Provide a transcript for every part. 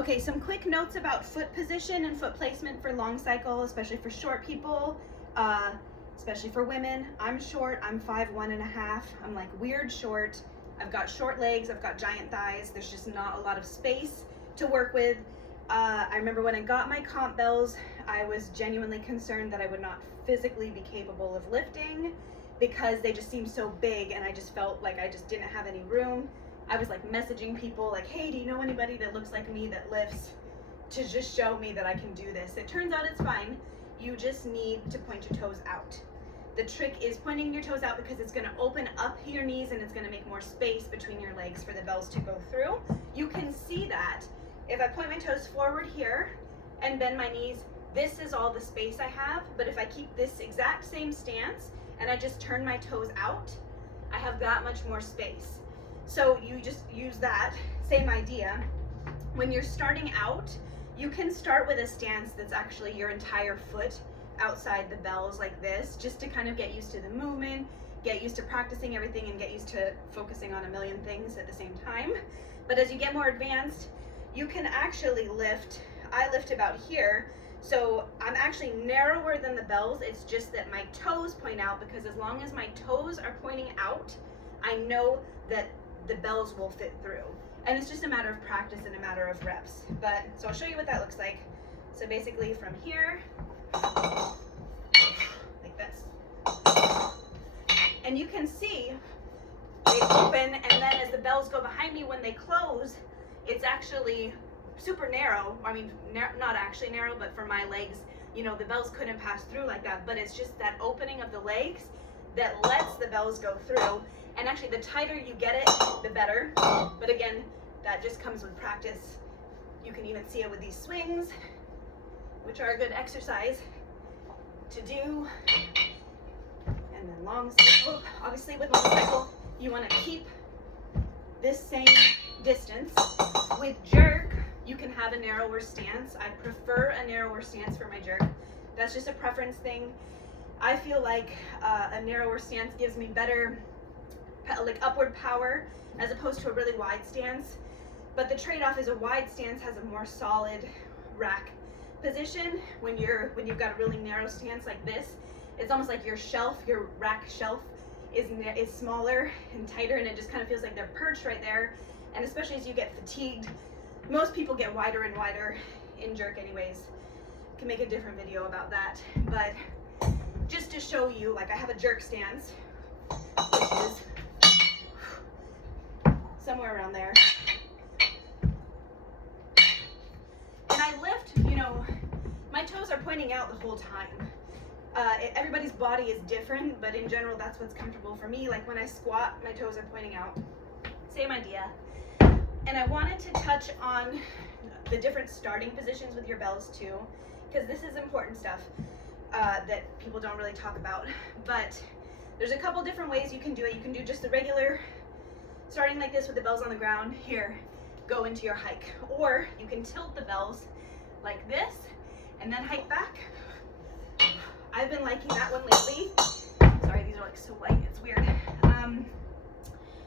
Okay, some quick notes about foot position and foot placement for long cycle, especially for short people, especially for women. I'm short, I'm 5'1½". I'm like weird short. I've got short legs, I've got giant thighs. There's just not a lot of space to work with. I remember when I got my comp bells, I was genuinely concerned that I would not physically be capable of lifting because they just seemed so big and I just felt like I just didn't have any room. I was like messaging people like, hey, do you know anybody that looks like me that lifts, to just show me that I can do this. It turns out it's fine. You just need to point your toes out. The trick is pointing your toes out because it's gonna open up your knees and it's gonna make more space between your legs for the bells to go through. You can see that if I point my toes forward here and bend my knees, this is all the space I have. But if I keep this exact same stance and I just turn my toes out, I have that much more space. So you just use that same idea. When you're starting out, you can start with a stance that's actually your entire foot outside the bells like this, just to kind of get used to the movement, get used to practicing everything, and get used to focusing on a million things at the same time. But as you get more advanced, you can actually lift. I lift about here, so I'm actually narrower than the bells. It's just that my toes point out, because as long as my toes are pointing out, I know that the bells will fit through. And it's just a matter of practice and a matter of reps. But so I'll show you what that looks like. So basically from here, like this. And you can see they open, and then as the bells go behind me, when they close, it's actually super narrow. I mean, not actually narrow, but for my legs, you know, the bells couldn't pass through like that, but it's just that opening of the legs that lets the bells go through. And actually, the tighter you get it, the better. But again, that just comes with practice. You can even see it with these swings, which are a good exercise to do. And then long cycle. Obviously, with long cycle, you want to keep this same distance. With jerk, you can have a narrower stance. I prefer a narrower stance for my jerk. That's just a preference thing. I feel like a narrower stance gives me better like upward power as opposed to a really wide stance. But the trade-off is a wide stance has a more solid rack position. When you've got a really narrow stance like this, it's almost like your rack shelf is smaller and tighter, and it just kind of feels like they're perched right there. And especially as you get fatigued, most people get wider and wider in jerk anyways. Can make a different video about that. But just to show you, like I have a jerk stance, which is somewhere around there. And I lift, you know, my toes are pointing out the whole time. Everybody's body is different, but in general, that's what's comfortable for me. Like when I squat, my toes are pointing out. Same idea. And I wanted to touch on the different starting positions with your bells too, because this is important stuff that people don't really talk about. But there's a couple different ways you can do it. You can do just the regular, starting like this with the bells on the ground. Here, go into your hike. Or you can tilt the bells like this and then hike back. I've been liking that one lately. Sorry, these are like so white, it's weird.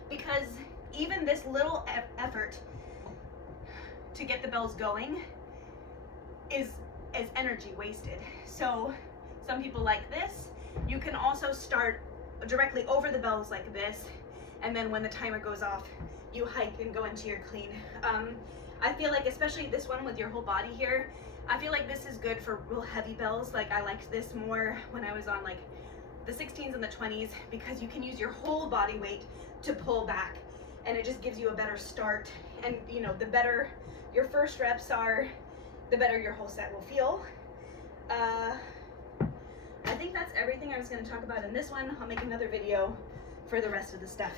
Because even this little effort to get the bells going is energy wasted. So some people like this. You can also start directly over the bells like this, and then when the timer goes off, you hike and go into your clean. I feel like, especially this one with your whole body here, I feel like this is good for real heavy bells. Like I liked this more when I was on like the 16s and the 20s, because you can use your whole body weight to pull back, and it just gives you a better start. And you know, the better your first reps are, the better your whole set will feel. I think that's everything I was going to talk about in this one. I'll make another video for the rest of the stuff.